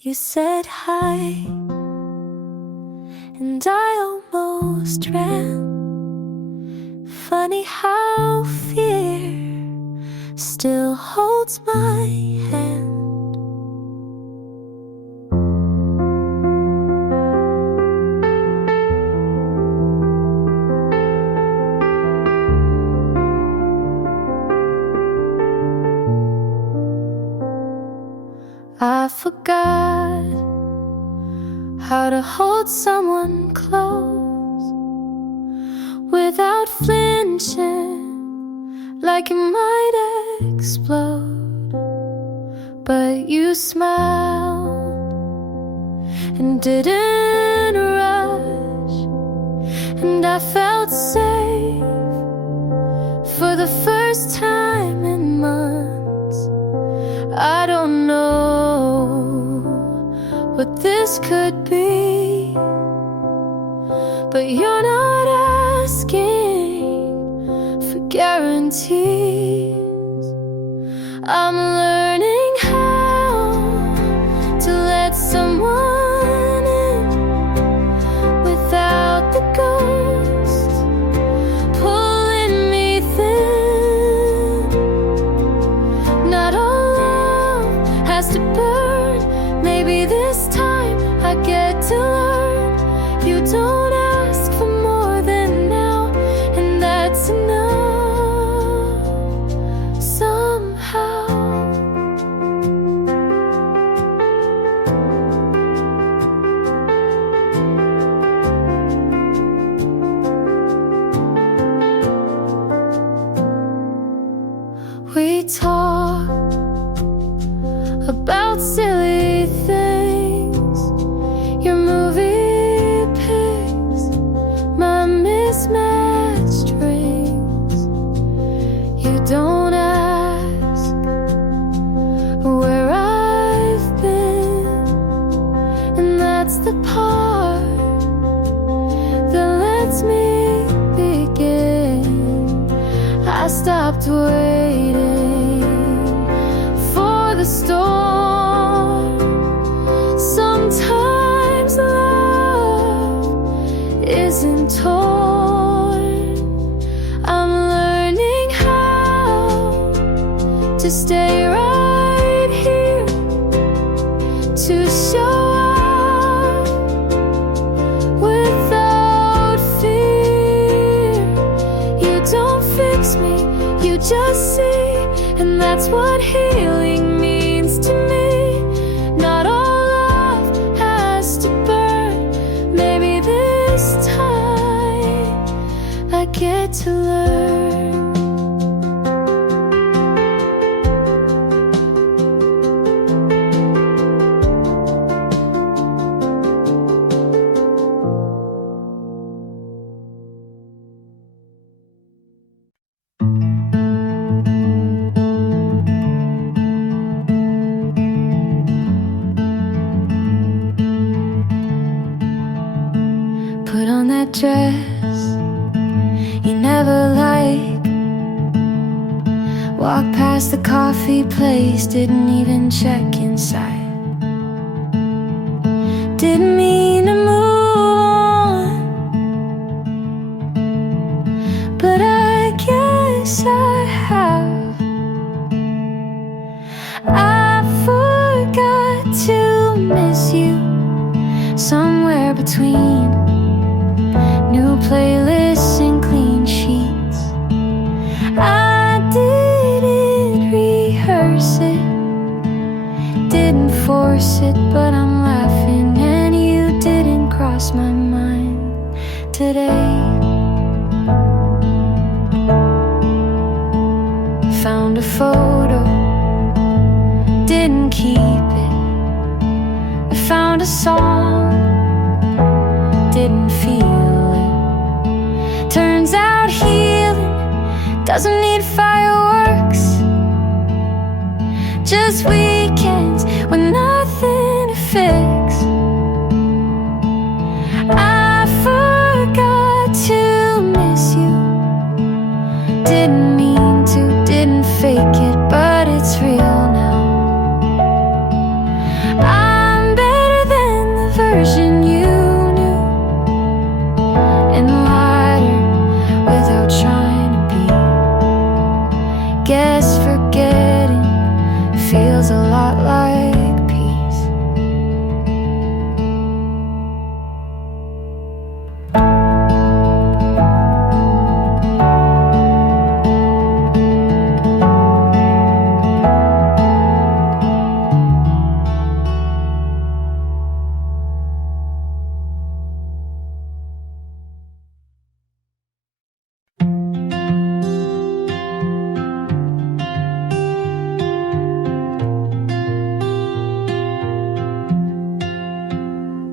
You said hi, and I almost ran. Funny how fear still holds my hand. I forgot how to hold someone close without flinching, like it might explode. But you smiled and didn't rush, and I felt safe for the first time in months. I don't know what this could be, but you're not asking for guarantees. I'm learning how to let someone in without the ghosts pulling me thin. Not all love has to burn. Maybe this time I get to learn. You don't ask for more than now, and that's enough somehow. We talk about silly things, your movie picks, my mismatched rings. You don't ask where I've been, and that's the part that lets me begin. I stopped waiting for the storm. Sometimes love isn't torn. I'm learning how to stay right here, to show up without fear. You don't fix me, you just see, and that's what healing means to me. Not all love has to burn. Maybe this time I get to learn. Put on that dress you never liked. Walk past the coffee place, didn't even check inside. Didn't mean to move on, but I guess I have. I forgot to miss you somewhere between new playlists and clean sheets. I didn't rehearse it, didn't force it, but I'm laughing, and you didn't cross my mind today. Found a photo, didn't keep it. I found a song, didn't feel it. Turns out healing doesn't need fireworks, just weekends with nothing to fix. I forgot to miss you, didn't mean to, didn't fake it, but it's real now. I'm version you knew, and lighter without trying to be. Guess forgetting feels a lot like peace.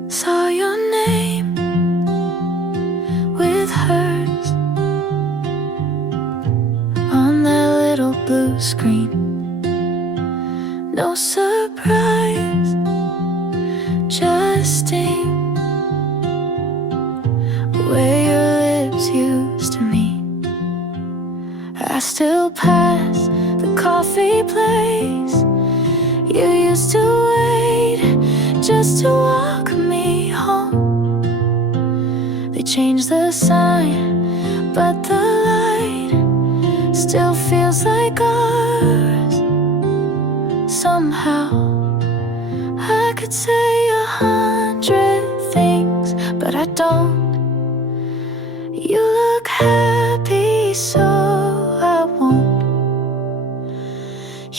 Saw your name with hers on that little blue screen. No surprise, just sting where your lips used to meet. I still pass the coffee place you used to wait just to walk me home. They changed the sign, but the light still feels like ours. Somehow I could say 100 things, but I don't. You look happy, so I won't.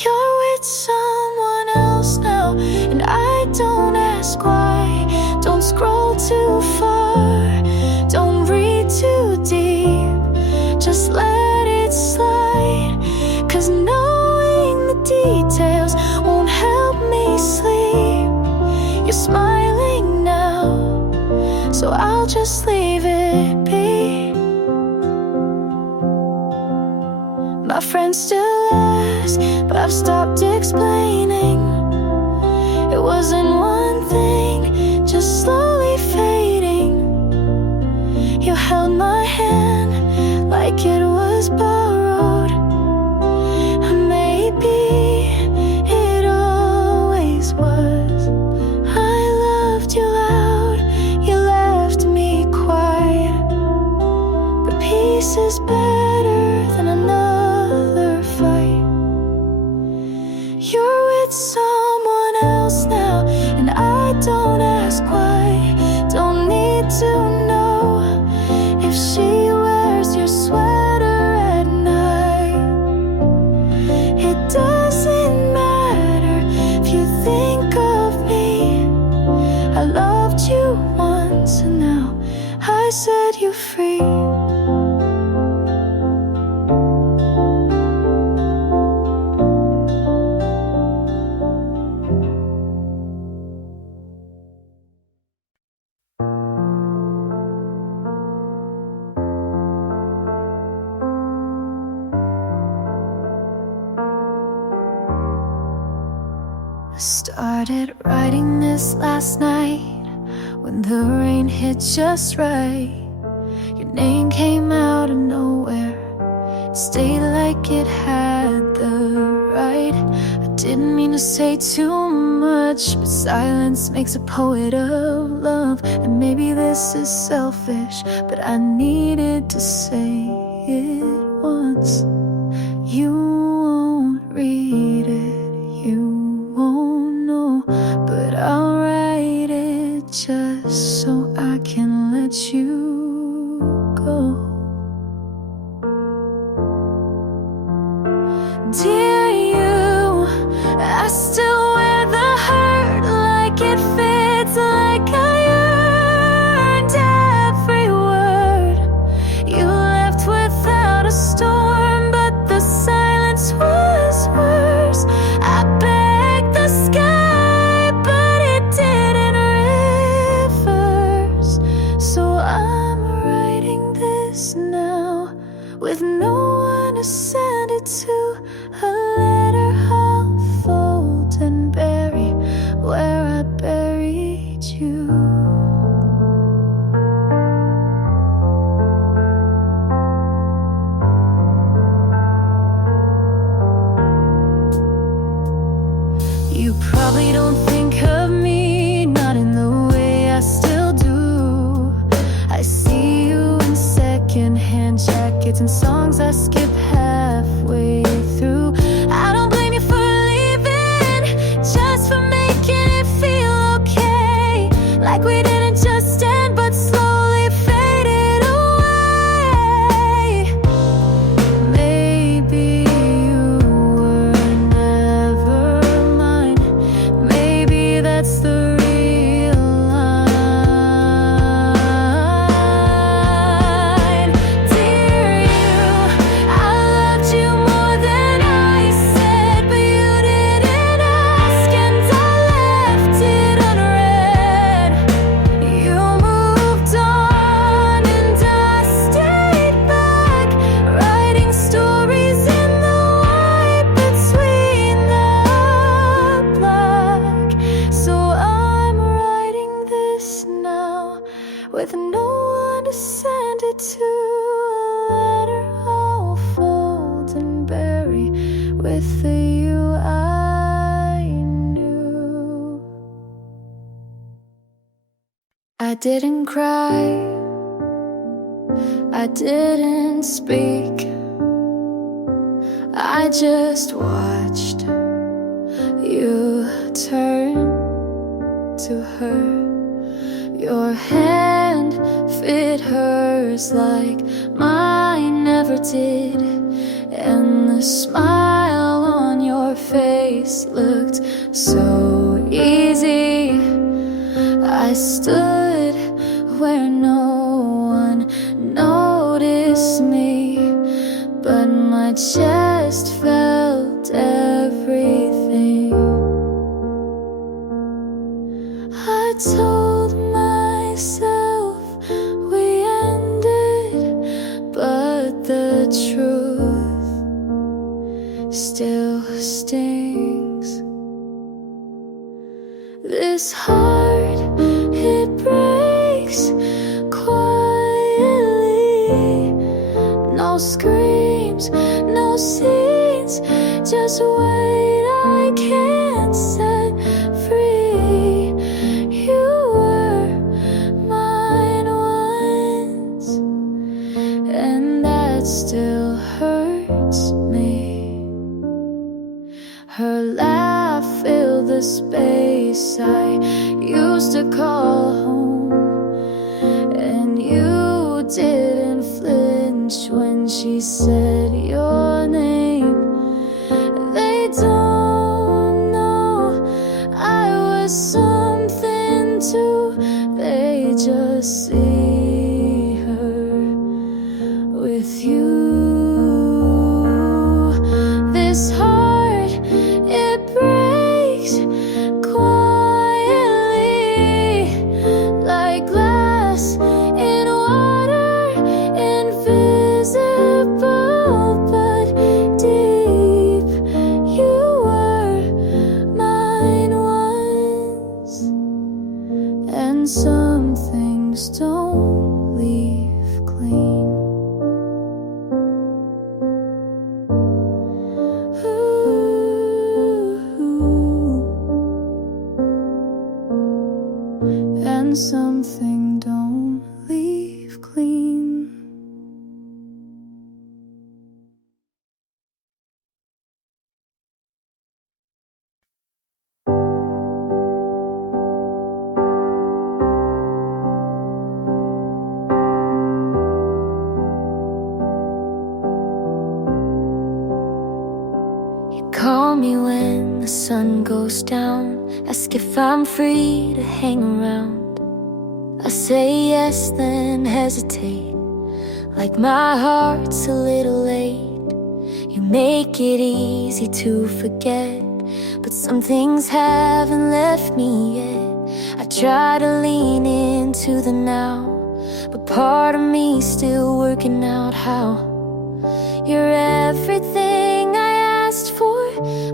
You're with someone else now, and I don't ask why. Don't scroll too far, don't read too deep, just let it slide. 'Cause knowing the details won't help me sleep. You're smiling now, so I'll just leave it be. My friends still ask, but I've stopped explaining. It wasn't one thing, just slowly fading. You held my hand like it was borrowed. Maybe it always was. I loved you loud, you left me quiet. But peace is better than another fight. You're with someone else now, and I don't ask why. Don't need to know if she wears your sweater at night. It doesn't matter if you think of me. I loved you once, and now I set you free. I started writing this last night when the rain hit just right. Your name came out of nowhere, stayed like it had the right. I didn't mean to say too much, but silence makes a poet of love. And maybe this is selfish, but I needed to say it once. You won't read it, you won't know, but I'll write it just so I can let you go. Dear you, I still wear the hurt like it fits, like I earned every word. You left without a storm, but the silence was worse. I begged the sky, but it didn't reverse. So I'm writing this now with no one to send it to. A letter I'll fold and bury where I buried you. You probably don't think of me, not in the way I nights and songs I skip halfway through. I don't blame you for leaving, just for making it feel okay. Like we didn't just end, but slowly faded away. Maybe you were never mine. Maybe that's the real line. Dear you, I loved you more than I said, but you didn't ask, and I left it unread. You moved on and I stayed back, writing stories in the white between the black. So I'm writing this now, with no one to send it to. A letter I'll fold and bury with the you I knew. I didn't cry, I didn't speak, I just watched you turn to her. Your hand fit hers like mine never did, and the smile on your face looked so easy. I stood where no one noticed me, but my chest felt everything. I told myself we ended, but the truth still stings. This heart, it breaks quietly. No screams, no scenes, just weight I can't set free. You were mine once, and that still hurts me. Her laugh filled the space I used to call home, and you didn't flinch when she said your name. They don't know I was something too, they just see her with you. This heart, it breaks quietly, like glass in water, invisible but deep. You were mine once, and some things don't leave clean. And something don't leave clean. You call me when the sun goes down, ask if I'm free to hang around. I say yes, then hesitate, like my heart's a little late. You make it easy to forget, but some things haven't left me yet. I try to lean into the now, but part of me's still working out how. You're everything I asked for,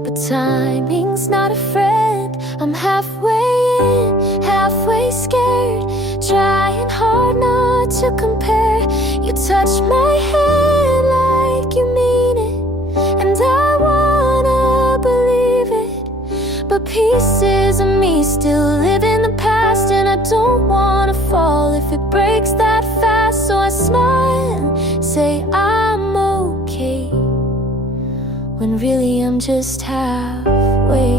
but timing's not a friend. I'm halfway in, halfway scared, trying hard not to compare. You touch my hand like you mean it, and I wanna believe it, but pieces of me still live in the past, and I don't wanna fall if it breaks that fast. So I smile and say I'm really I'm just halfway.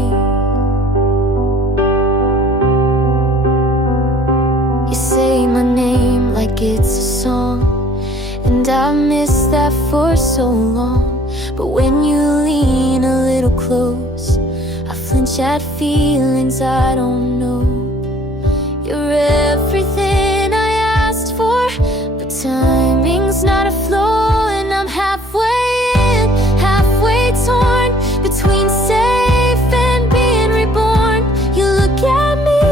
You say my name like it's a song, and I've missed that for so long. But when you lean a little close, I flinch at feelings I don't know. You're everything I asked for, but timing's not a flaw. And I'm halfway in, halfway torn between safe and being reborn. You look at me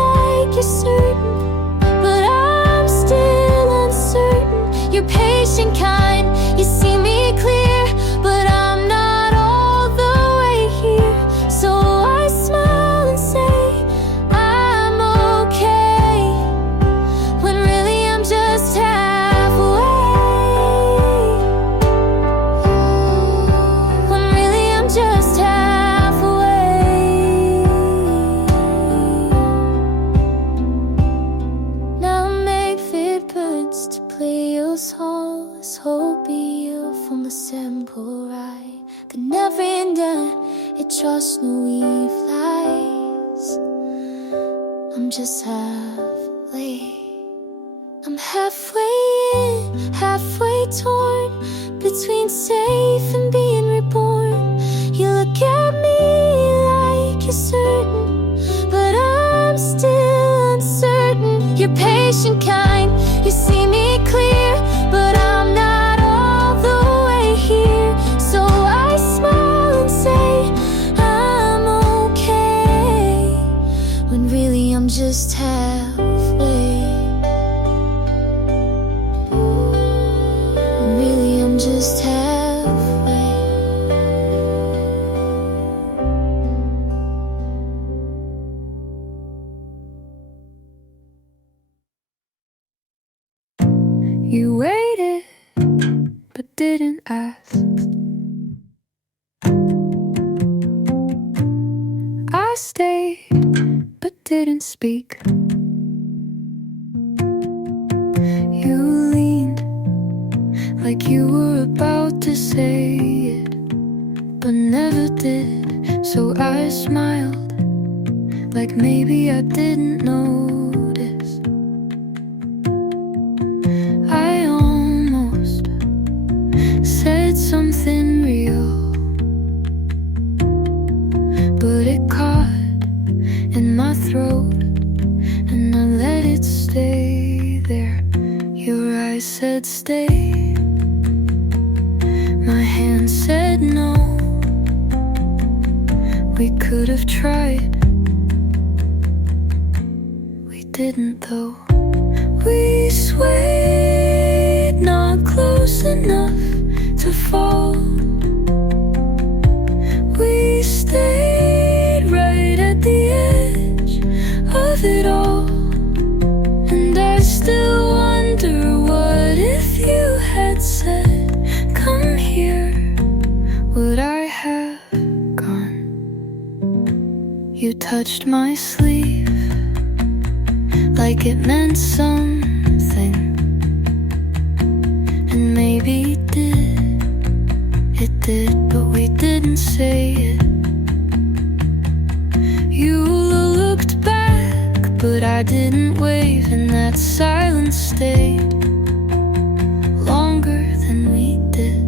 like you're certain, but I'm still uncertain. You're patient, kind, you see me clear, but I'm not all the way here. So I smile and say I'm okay, when really I'm just halfway. When really I'm just halfway. Now make fit birds to play your songs, hope you from the simple right. The never ending, it just no eve lies. I'm just halfway. I'm halfway in, halfway torn between safe and being reborn. You look at me like you're certain, but I'm still uncertain. You're patient, kind, you see me clear, but I'm not all the way here. So I smile and say I'm okay, when really I'm just halfway. When really I'm just halfway. You waited, but didn't ask. I stayed, but didn't speak. You leaned like you were about to say it, but never did. So I smiled, like maybe I didn't notice. I almost said something real, but it caught in my throat, and I let it stay there. Your eyes said stay, my hand said no. We could have tried, we didn't though. We swayed, not close enough to fall. We stayed right at the edge of it all. And I still wonder, what if you had said, come here, would I have gone? You touched my sleeve like it meant something, and maybe it did, but we didn't say it. You looked back, but I didn't wave, and that silence stayed longer than we did.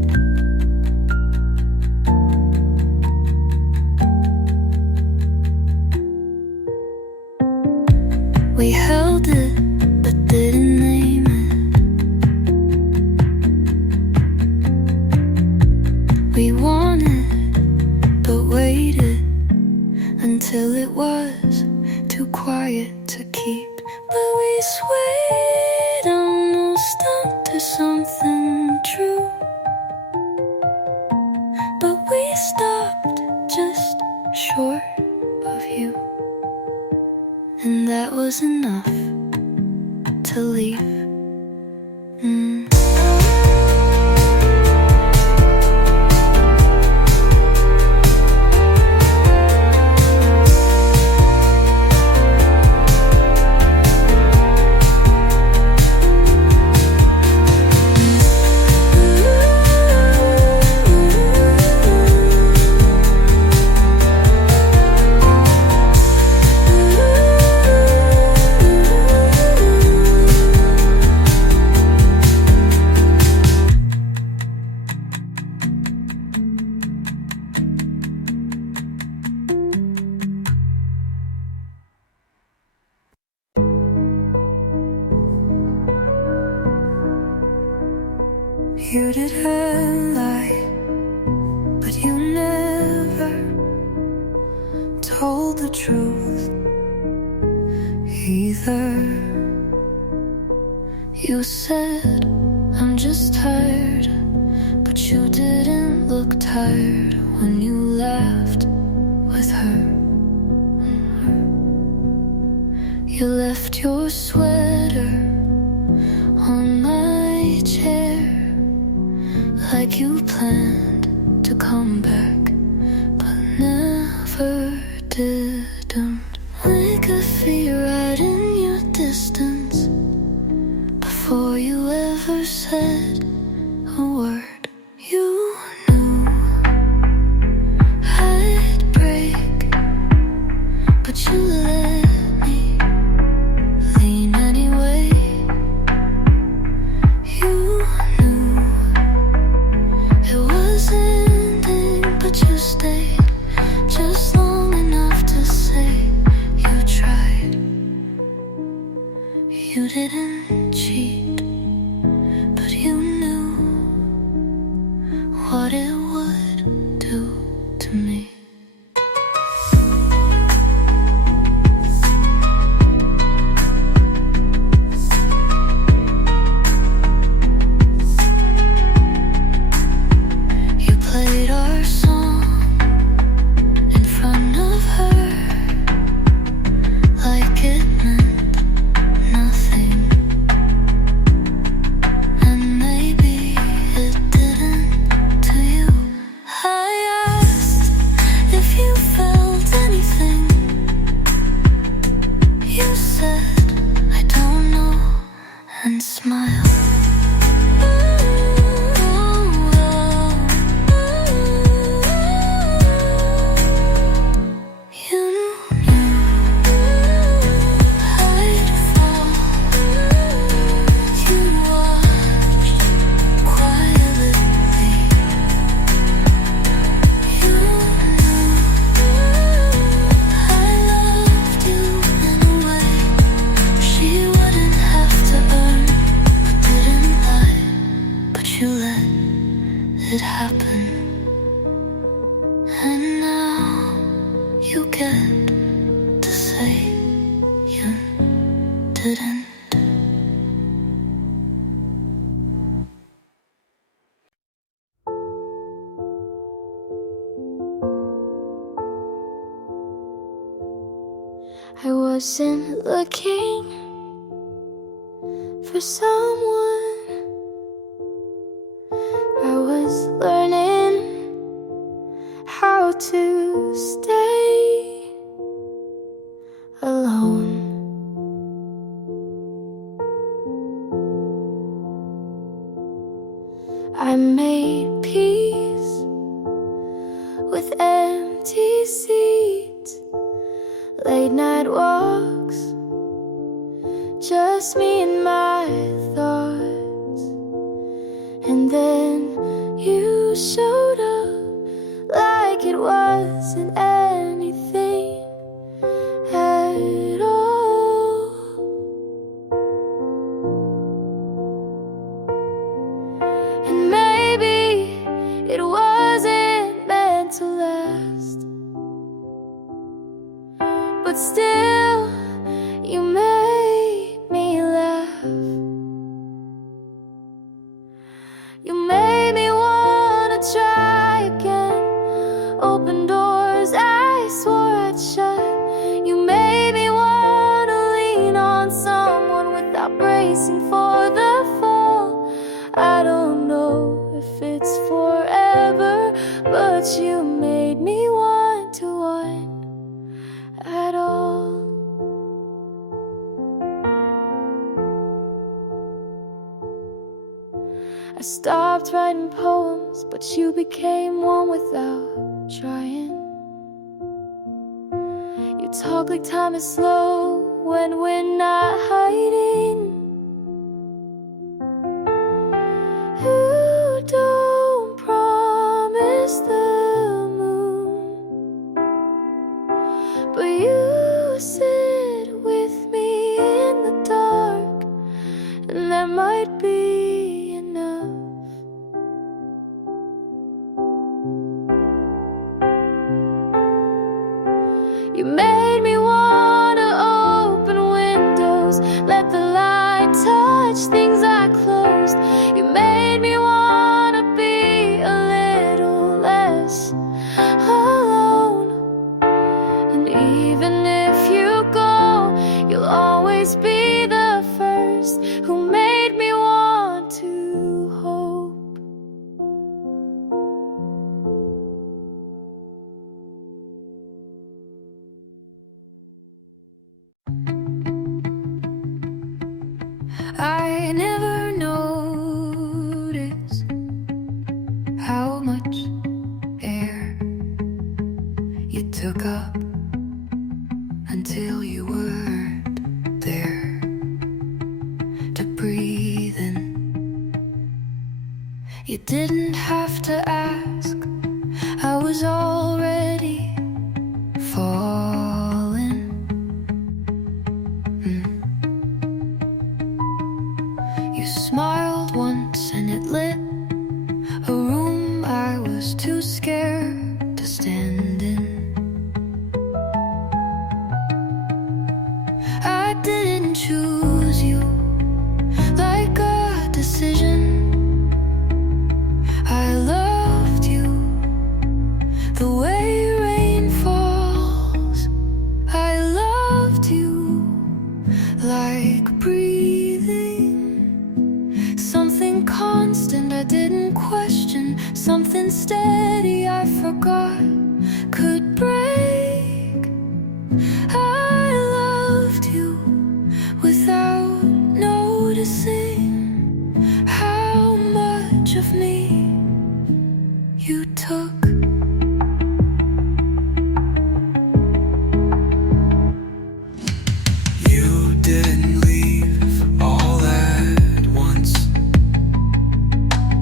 We held it, but didn't name it. We wanted, but waited until it was too quiet to keep. But we swayed almost onto something true, but we stopped just short of you, and that was enough to leave. You did her lie, but you never told the truth either. You said, I'm just tired, but you didn't look tired when you laughed with her. You left your sweater on my chair, like you planned to come back, but never didn't. Like a fear right in your distance, before you ever said a word. You knew I'd break, but you let me lean anyway. You knew it was ending, but you stayed just long enough to say you tried. You didn't cheat, but you knew what it would do to me. You played our song in front of her like it meant nothing. And maybe it didn't to you. I asked if you felt anything. You said, I don't know, and smiled. You knew I'd fall. You watched quietly. You knew I loved you in a way she wouldn't have to earn, but didn't lie. But you let it happen, and now you get to say you didn't. I wasn't looking for someone. I was learning how to stay alone. I made peace with empty seats, late night walks, just me and my thoughts. And then you showed up like it wasn't anything at all. And maybe it wasn't meant to last, but still you made me laugh. You made me wanna try again, open doors I swore I'd shut. You made me wanna lean on someone without bracing for the fall. I don't know if it's forever, but you made me want to want at all. I stopped writing poems, but you became one without trying. You talk like time is slow when we're not hiding. You don't promise the moon, but you sit with me in the dark, and that might be enough. always be the first who made me want to hope. I never noticed how much air you took up until you weren't there to breathe in. You didn't have to ask, I was already falling. You smiled once and it lit a room I was too scared to stand in. I didn't choose you like a decision. I loved you the way rain falls. I loved you like breathing, something constant I didn't question, something steady I forgot could break. I loved you without noticing how much of me you took. You didn't leave all at once.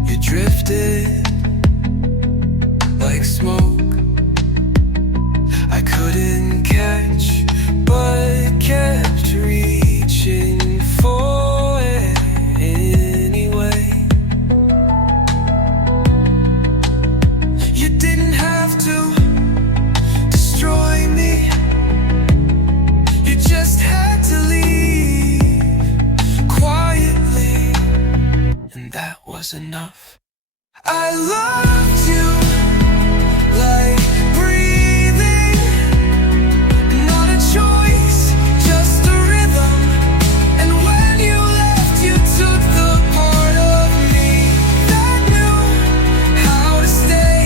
You drifted like smoke. I couldn't catch, but kept reaching for it anyway. You didn't have to destroy me. You just had to leave quietly, and that was enough. I loved you like breathing, not a choice, just a rhythm. And when you left, you took the part of me that knew how to stay.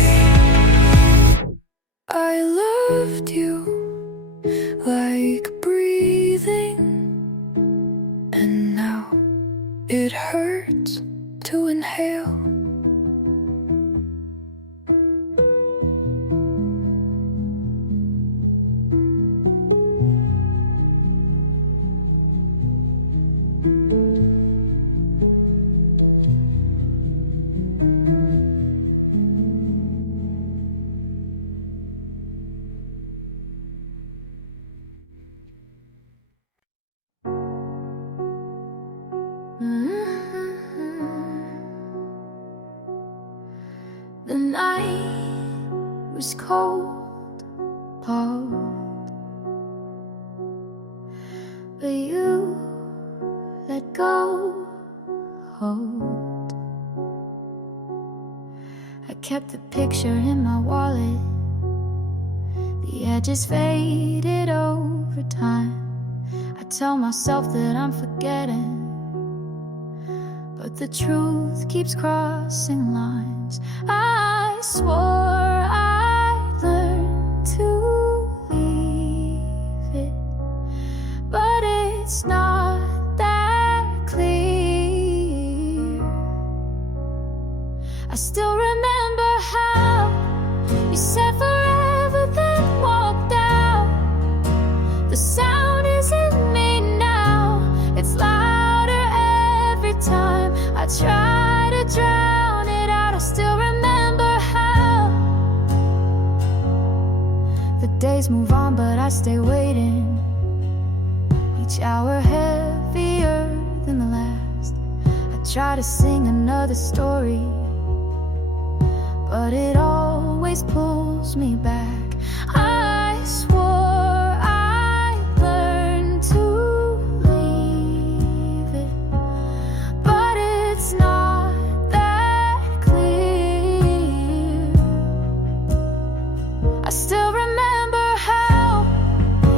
I loved you like breathing, and now it hurts to inhale. The night was cold, but you let go, hold. I kept the picture in my wallet. The edges faded over time. I tell myself that I'm forgetting, but the truth keeps crossing lines. I swore I'd learn to leave it, but it's not that clear. I still remember how you said forever, then walked out. The sound is in me now, it's louder every time I try to drown it out. I still remember how the days move on, but I stay waiting, each hour heavier than the last. I try to sing another story, but it always pulls me back. I swore I'd learn to leave it, but it's not that clear. I still remember how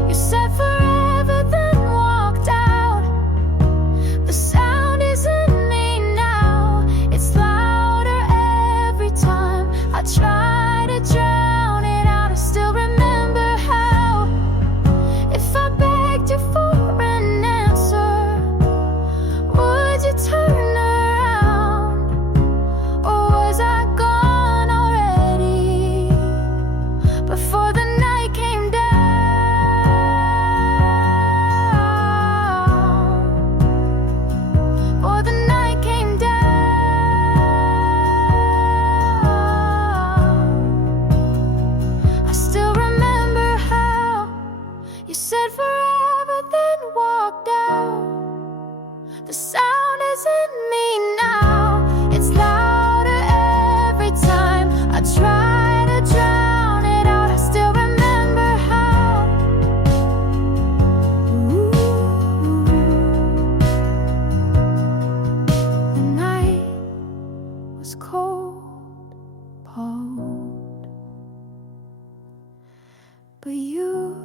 you said forever, then walked out. The sound isn't me now, it's louder every time I try to drown it out. I still remember how. The night was cold, but you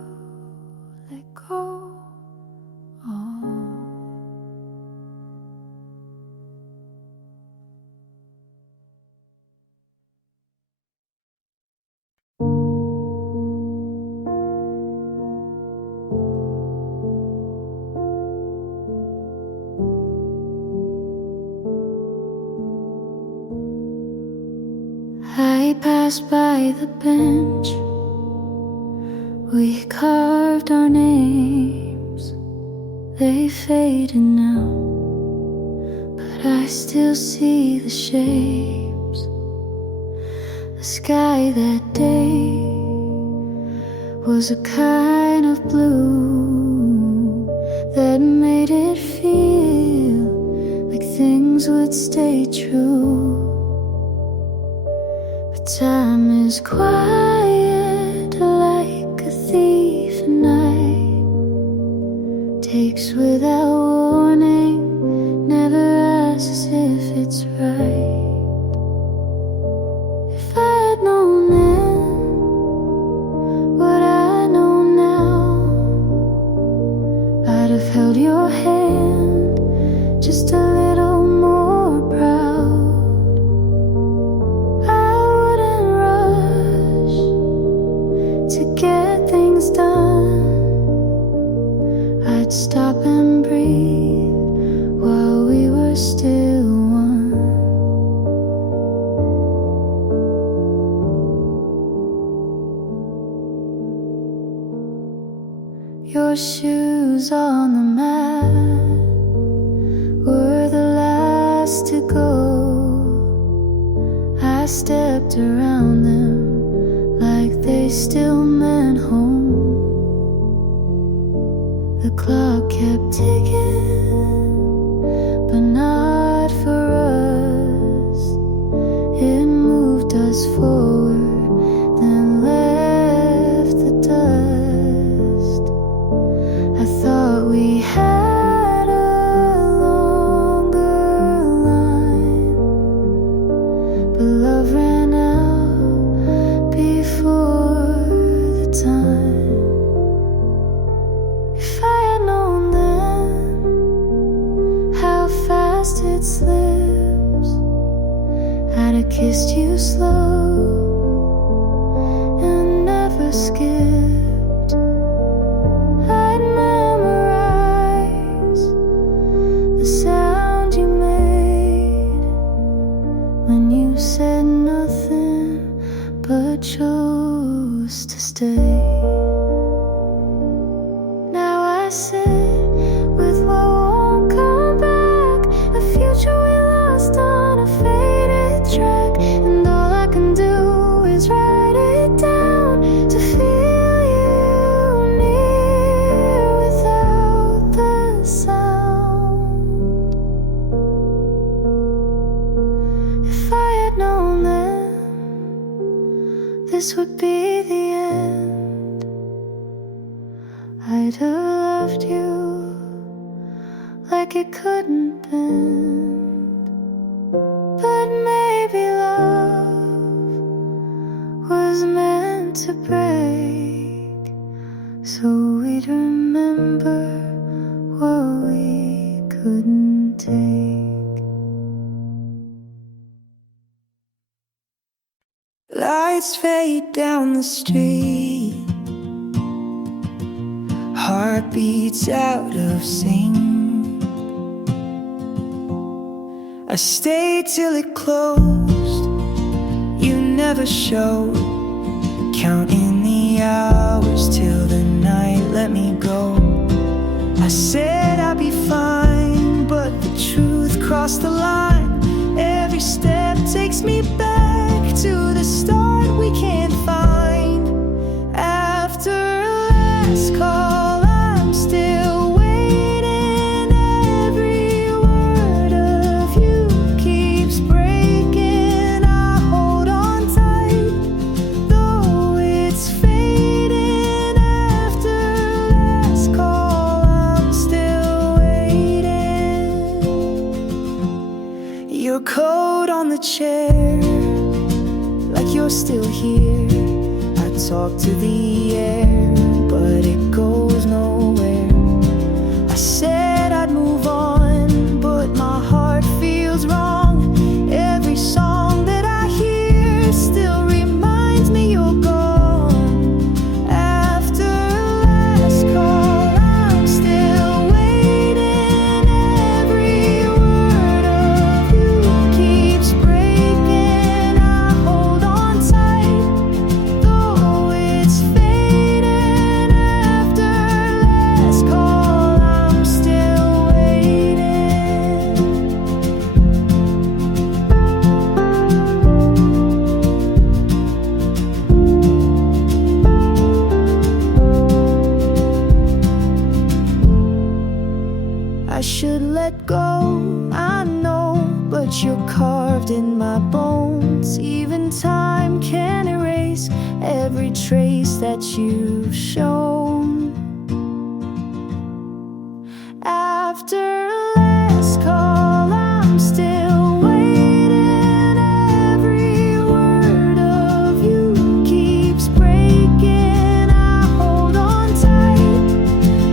let go. I passed by the bench, we carved our names. They faded now, but I still see the shapes. The sky that day was a kind of blue that made it feel like things would stay true. But time is quiet like a thief at night, takes without warning, never asks if it's right. If I had known then what I know now, I'd have held your hand just a little more proud. I wouldn't rush to get things done, I'd stop and breathe while we were still one. Your shoes on the mat were the last to go. I stepped around them like they still meant home. The clock kept ticking, but not for us. It moved us forward, then left the dust. I thought we had a longer line, but love ran out before the time. If I had known then how fast it slips, I'd have kissed you slow and never skipped. I'd memorize the sound you made when you said nothing but chose to stay. Now I sit with what won't come back, a future we lost on a faded track, and all I can do is write it down to feel you near without the sound. If I had known then this would be the end, I'd have loved you like it couldn't bend. But maybe love was meant to break, so we'd remember what we couldn't take. Lights fade down the street, heartbeats out of sync. I stayed till it closed, you never showed, counting the hours till the night let me go. I said I'd be fine, but the truth crossed the line. Every step takes me back to the start we can't find. After a last call, I'm still waiting everywhere. the chair like you're still here. I talk to the air, but it goes nowhere. I said I'd move on, but my heart feels wrong. Every song that I hear still reminds me you're gone. After last call, I'm still waiting. Every word of you keeps breaking. I hold on tight, though it's fading. After last call, I'm still waiting. I should let go, I know, but you're carved in my bones. Even time can erase every trace that you've shown. After last call, I'm still waiting. Every word of you keeps breaking. I hold on tight,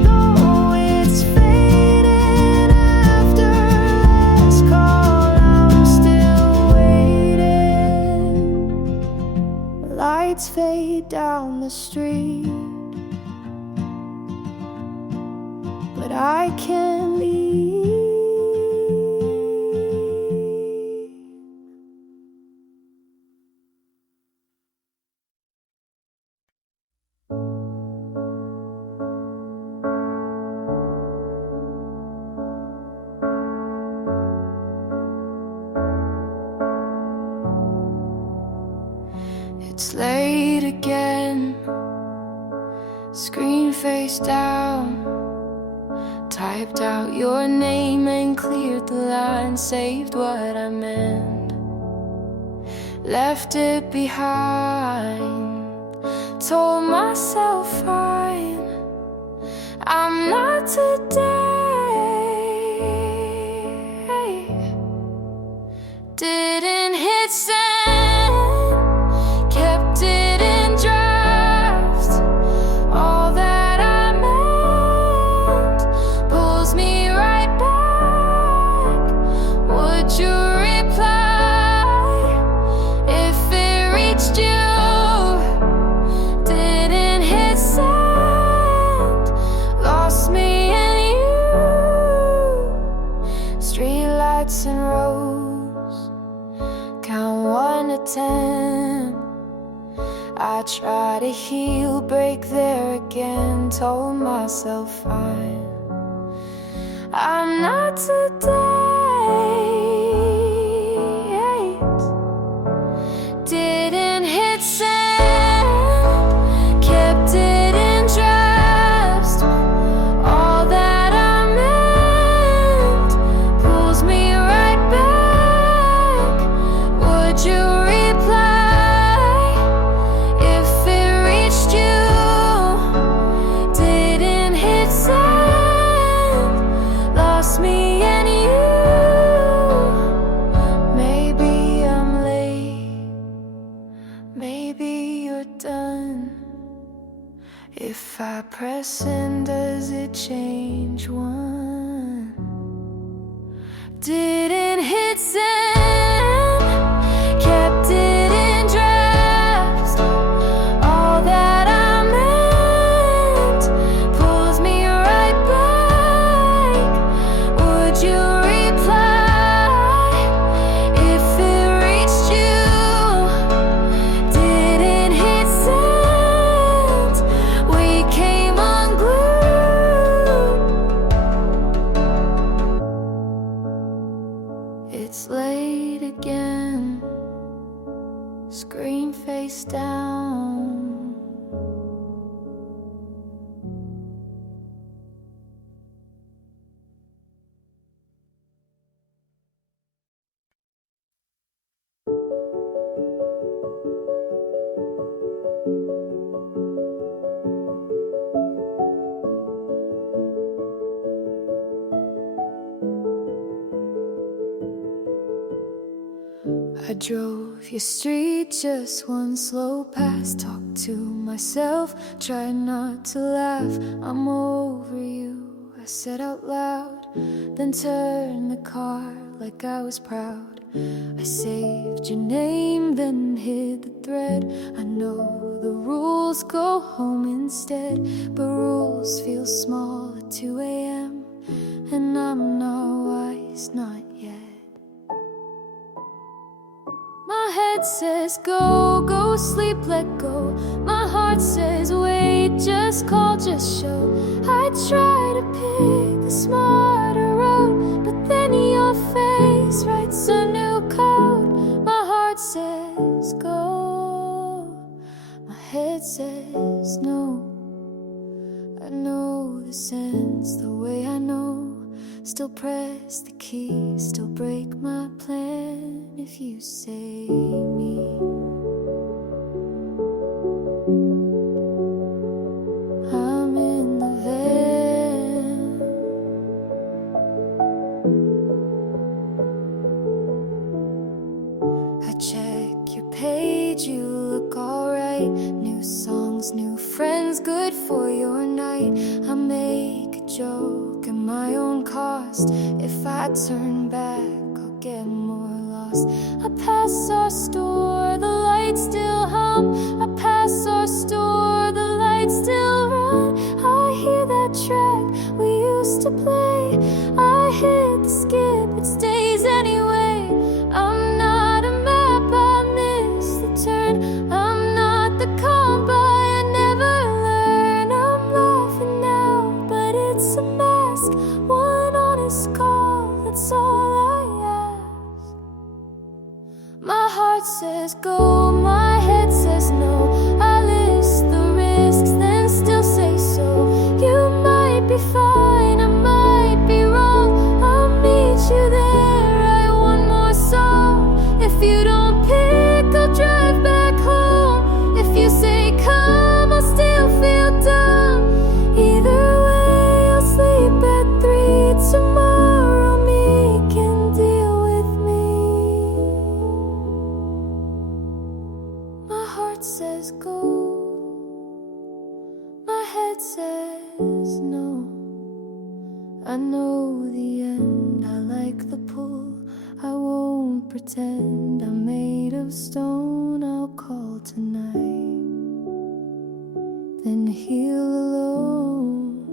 though it's fading. After last call, I'm still waiting. Lights fade down the street, but I can't leave. It's late again, screen face down. Typed out your name and cleared the line. Saved what I meant, left it behind. Told myself fine, I'm not today. Didn't hit send, kept it in draft. All that I meant pulls me right back. Would you reply if it reached you? Didn't hit send, lost me in you. Streetlights and roads, count 1 to 10. I try to heal, break there again. Told myself fine, I'm not today. Didn't hit send, kept it in draft. All that I meant pulls me right back. Would you reply if it reached you? Didn't hit send, lost me in you. Maybe I'm late, maybe you're done. If I press send, does it change one? Didn't hit send, kept it in draft. All that I meant pulls me right back. Would you reply if it reached you? Didn't hit send, we came unglued. I drove your street just one slow pass, talked to myself, tried not to laugh. I'm over you, I said out loud, then turned the car like I was proud. I saved your name, then hid the thread. I know the rules, go home instead, but rules feel small at 2 a.m. and I'm not wise, not yet. My head says go, go sleep, let go. My heart says wait, just call, just show. I try to pick the smarter road, but then your face writes a new code. My heart says go, my head says no. I know the sense the way I know. Still press the key, still break my plan if you say me. I'm in the van. I check your page, you look alright. New songs, new friends, good for your night. I make a joke at my own cost. If I turn back, I'll get more lost. I pass our store, the lights still hum. I pass our store, the lights still run. I hear that track we used to play. I hit the skip, it stays anyway. I'm not a map, I miss the turn. I'm not the comp, I never learn. I'm laughing now, but it's a mask. One honest call, that's all I ask. My heart says go, my head says no. I list the risks, then still say so. You might be fine, I might be wrong. I'll meet you there, write one more song. If you don't pick, I'll drive back home. If you say come, I'll still feel dumb. Either way, I'll sleep at 3 tomorrow. Me can deal with me. My heart says go, my head says no. I know the end, I like the pull. I won't pretend I'm made of stone. I'll call tonight, then heal alone.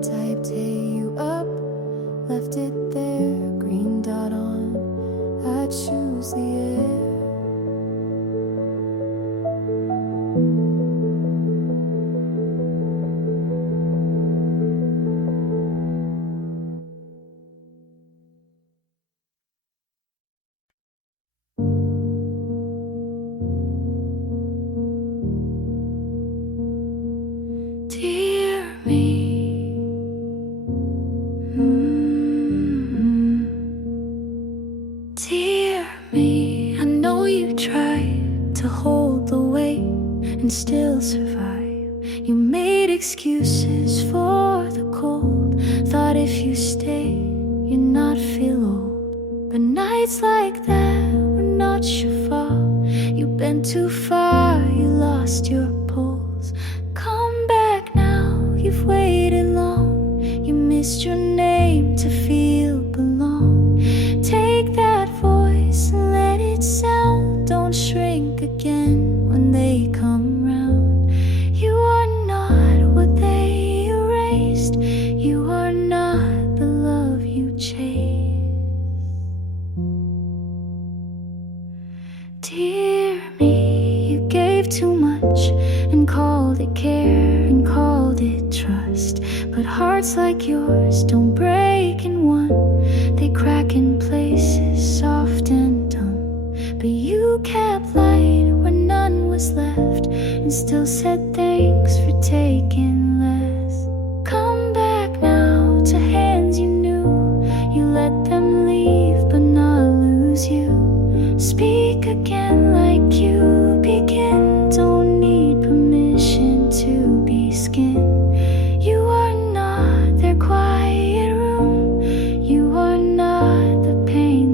Typed hey you up, left it there, green dot on. I choose the air. Dear me, dear me, I know you tried to hold the weight and still survive. You made excuses for the cold, thought if you stay, you'd not feel old. But nights like that were not your fault. You've been too far, you lost your pulse. Come back now, you've waited long. You missed your name to feel belong. Take that voice and let it sound. Don't shrink again when they come round. You are not what they erased. You are not the love you chased. Dear me, you gave too much and called it care and called it trust. But hearts like yours don't break in one. They crack in places soft and dumb. But you kept light where none was left, and still said thanks for taking less. Come back now to hands you knew. You let them leave but not lose you. Speak again like you begin. Don't need permission to be skin. You are not their quiet room. You are not the pain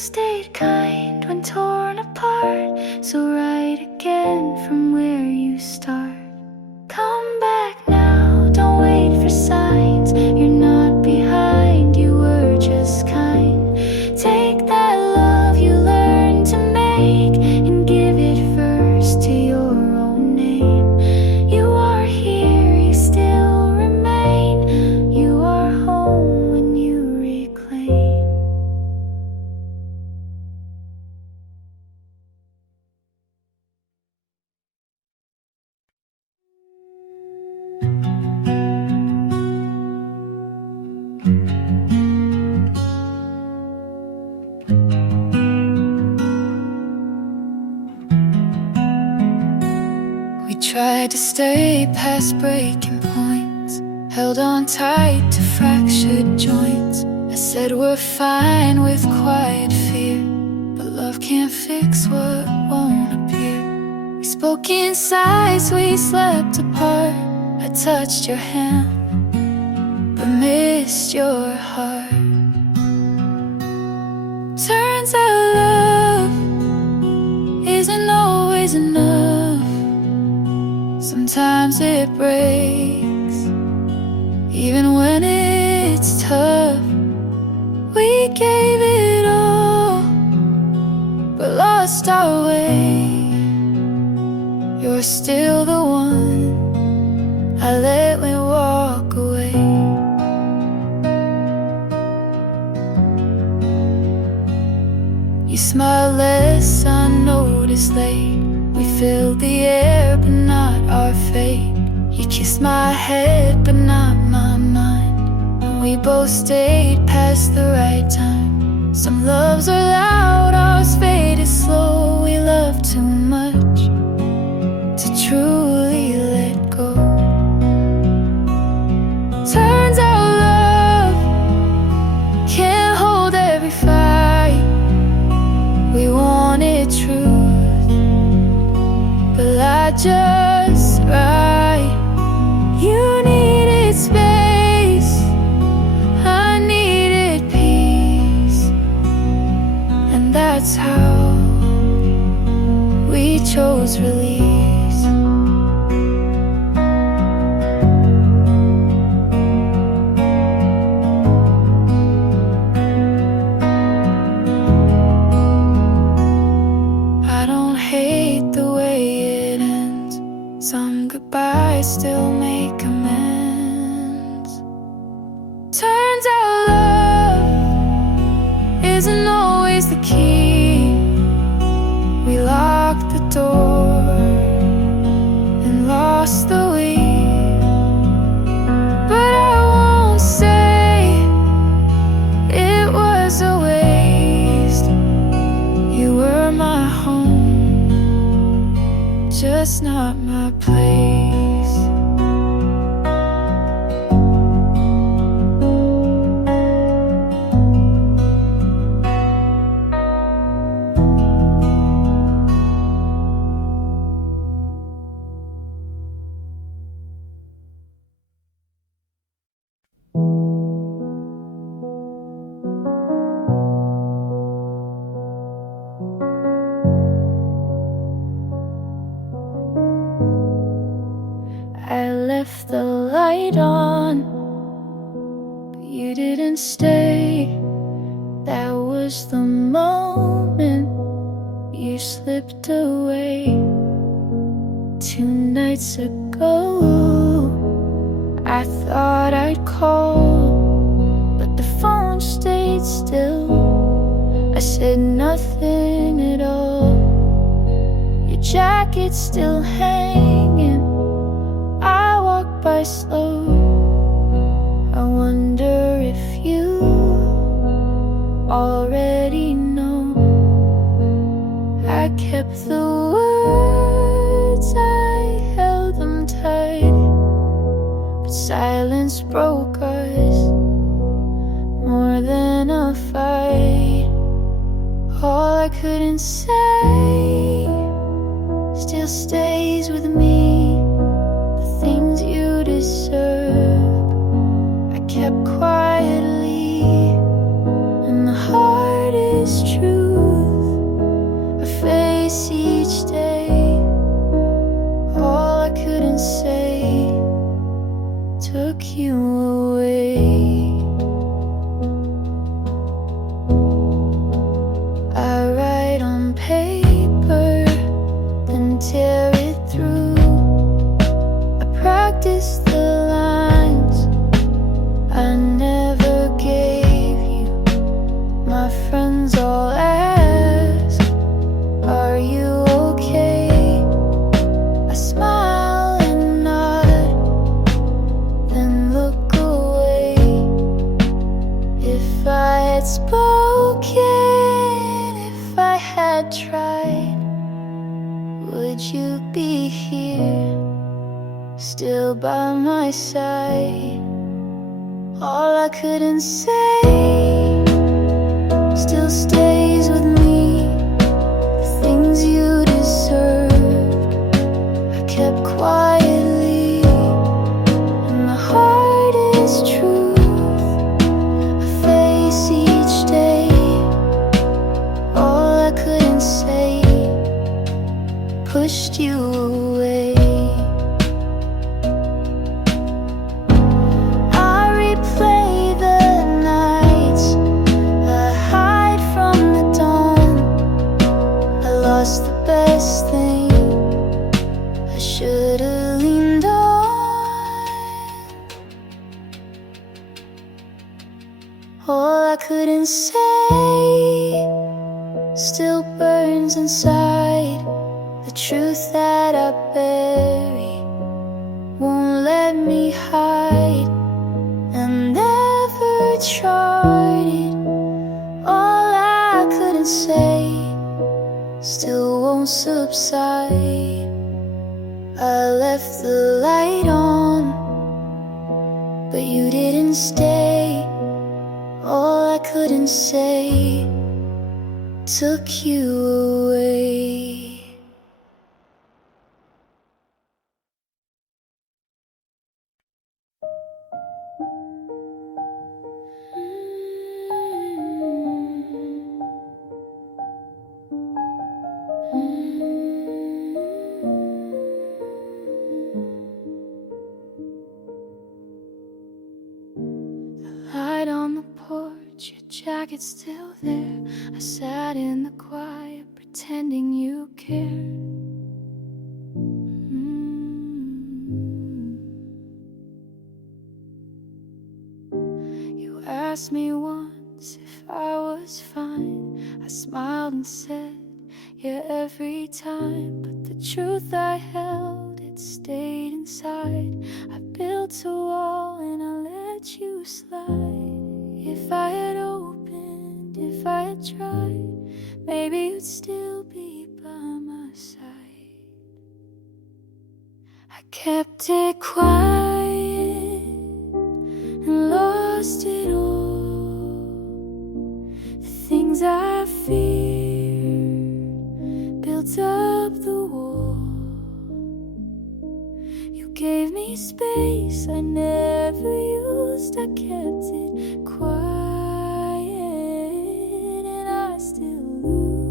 stayed kind when torn apart, so write again from where you start. Come back now, don't wait for signs. You're not behind, you were just kind. Take that love you learned to make and give it first to your own name. You are here, you still remain. You are home when you reclaim. We tried to stay past breaking points, held on tight to fractured joints. I said we're fine with quiet fear, but love can't fix what won't appear. We spoke in sighs, we slept apart. I touched your hand, but missed your heart. Turns out love isn't always enough. Sometimes it breaks, even when it's tough. We gave it all, but lost our way. You're still the one I let me walk away. You smile less, I noticed late. We filled the air, but not our fate. You kissed my head, but not my mind. And we both stayed past the right time. Some loves are loud, ours faded slow. We love too much to truly let go. Turns out love can't hold every fight. We wanted truth, but lied just right. You needed space, I needed peace, and that's how we chose release. I don't hate the way it ends. Some goodbyes still make amends. Turns out love isn't always the key. We locked the door and lost the lead. But I won't say it was a waste. You were my home, just not my place. I left the light on, but you didn't stay. That was the moment you slipped away. 2 nights ago, I thought I'd call, but the phone stayed still. I said nothing at all. Your jacket's still hanging. I walk by slow. I wonder if you already know. I kept the words, I held them tight, but silence broke us more than a fight. All I couldn't say still stays with me. Things you deserve, I kept quietly, and the heart is true. you away. I write on paper, then tear it through. I practice the lines I never gave you. My friends all ask, are you okay? I smile and nod, then look away. If I had spoken, if I had tried, would you be here, still by my side? All I couldn't say still stays with me. The things you deserved, I kept quietly. And the hardest truth I face each day. All I couldn't say pushed you away. Lost the best thing I should've leaned on. All I couldn't say still burns inside. The truth that I bury won't let me hide, and never charted. All I couldn't say still won't subside. I left the light on, but you didn't stay. All I couldn't say took you away. Light on the porch, your jacket's still there. I sat in the quiet, pretending you cared. You asked me once if I was fine. I smiled and said, yeah, every time. But the truth I held, it stayed inside. I built a wall and I let you slide. If I had opened, if I had tried, maybe you'd still be by my side. I kept it quiet and lost it all. The things I feared built up the wall. You gave me space I never used. I kept it quiet, and I still lose.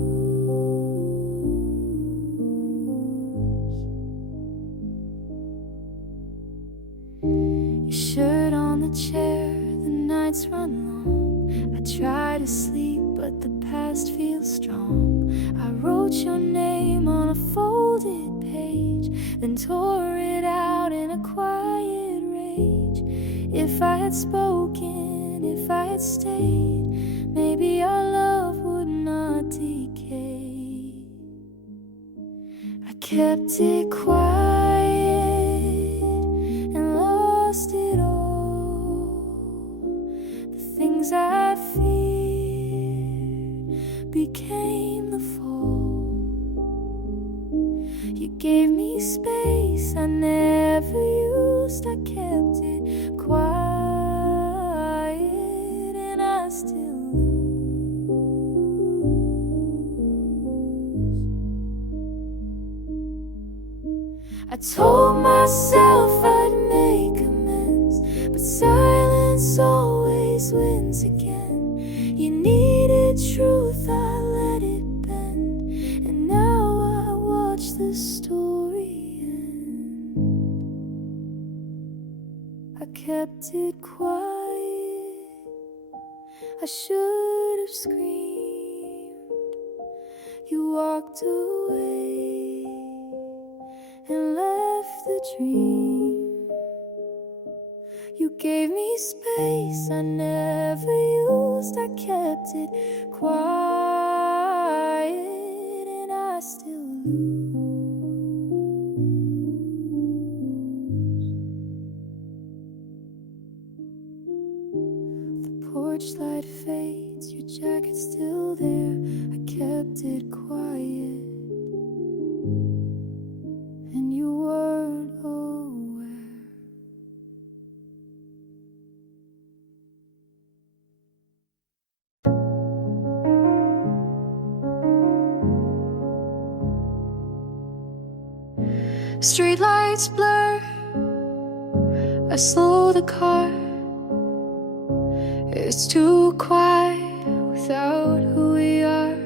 Your shirt on the chair, the nights run long. I try to sleep, but the past feels strong. I wrote your name on a folded page, then tore it out in a quiet rage. If I had spoken, if I had stayed, maybe our love would not decay. I kept it quiet and lost it all. The things I feared became the fall. You gave me space I never used. I kept it quiet, and I still lose. I told myself I'd make amends, but silence always wins again. You needed truth, I let it bend, and now I watch the story end. I kept it quiet. I should have screamed. You walked away and left the dream. You gave me space I never used. I kept it quiet, and I still lose. The porch light fades, your jacket's still there. I kept it quiet, and you weren't aware. Streetlights blur, I slow the car. It's too quiet without who we are.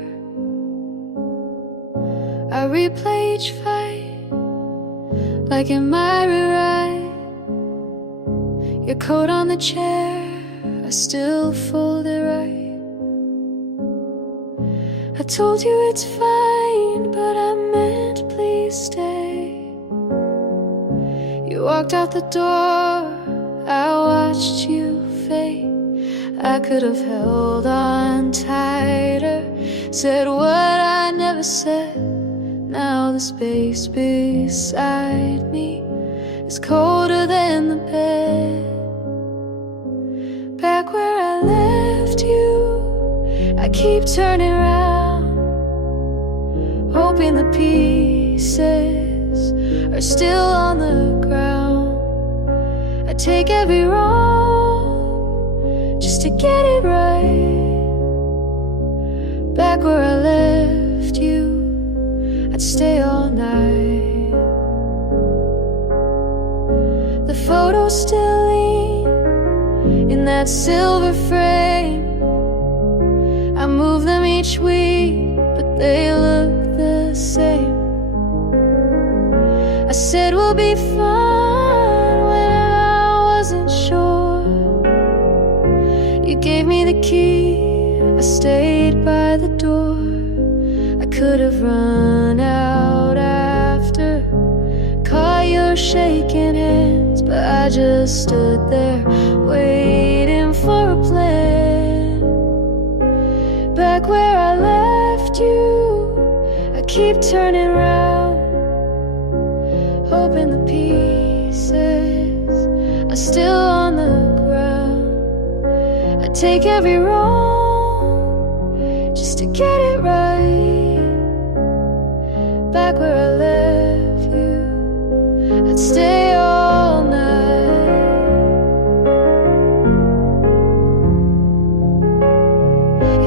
I replay each fight like it might rewrite. Your coat on the chair, I still fold it right. I told you it's fine, but I meant please stay. You walked out the door, I watched you fade. I could have held on tighter, said what I never said. Now the space beside me is colder than the bed. Back where I left you, I keep turning around, hoping the pieces are still on the ground. I take every wrong just to get it right. Back where I left you, I'd stay all night. The photos still lean in that silver frame. I move them each week, but they look the same. I said we'll be fine when I wasn't sure. You gave me the key, I stayed by the door. I could have run out after, caught your shaking hands, but I just stood there waiting for a plan. Back where I left you, I keep turning around, hoping the pieces are still on the ground. I take every wrong just to get it right. Back where I left you, I'd stay all night.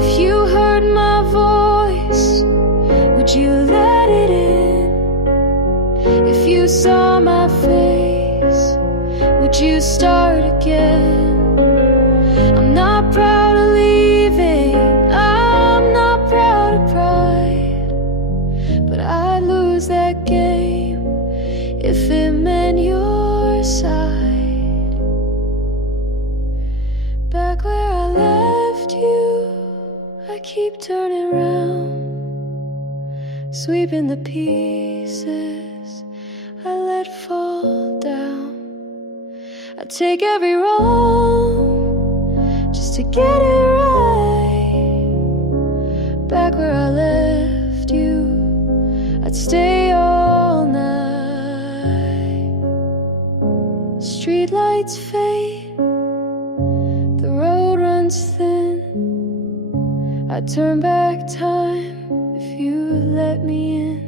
If you heard my voice, would you let it in? If you saw my face, would you start again? I'm not proud of leaving, I'm not proud of pride, but I'd lose that game if it meant your side. Back where I left you, I keep turning around, sweeping the pieces I let fall down. I take every wrong just to get it right. Back where I left you, I'd stay all night. Streetlights fade, the road runs thin. I'd turn back time if you let me in.